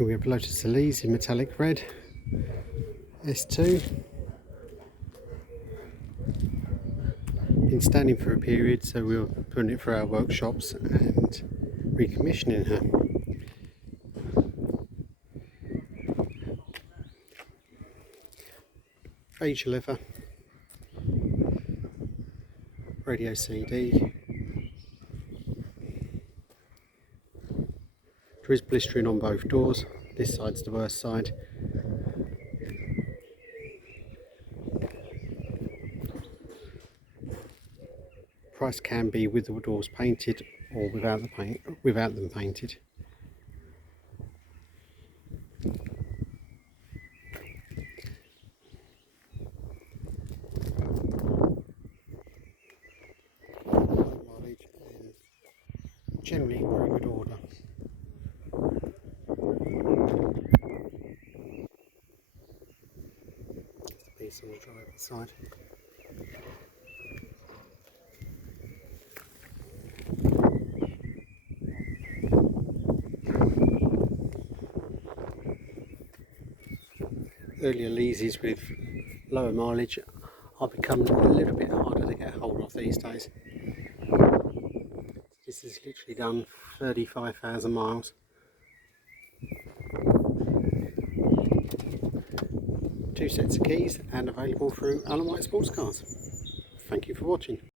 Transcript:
Here we have Lotus Elise in metallic red, S2. Been standing for a period, so we're putting it for our workshops and recommissioning her. Beige leather, radio CD. There is blistering on both doors. This side's the worst side. Price can be with the doors painted or without them painted. Mileage and generally in very good order. Just a piece on the driver's side. Earlier Elises with lower mileage are becoming a little bit harder to get hold of these days. This has literally done 35,000 miles. Two sets of keys and available through Aluminium Sports Cars. Thank you for watching.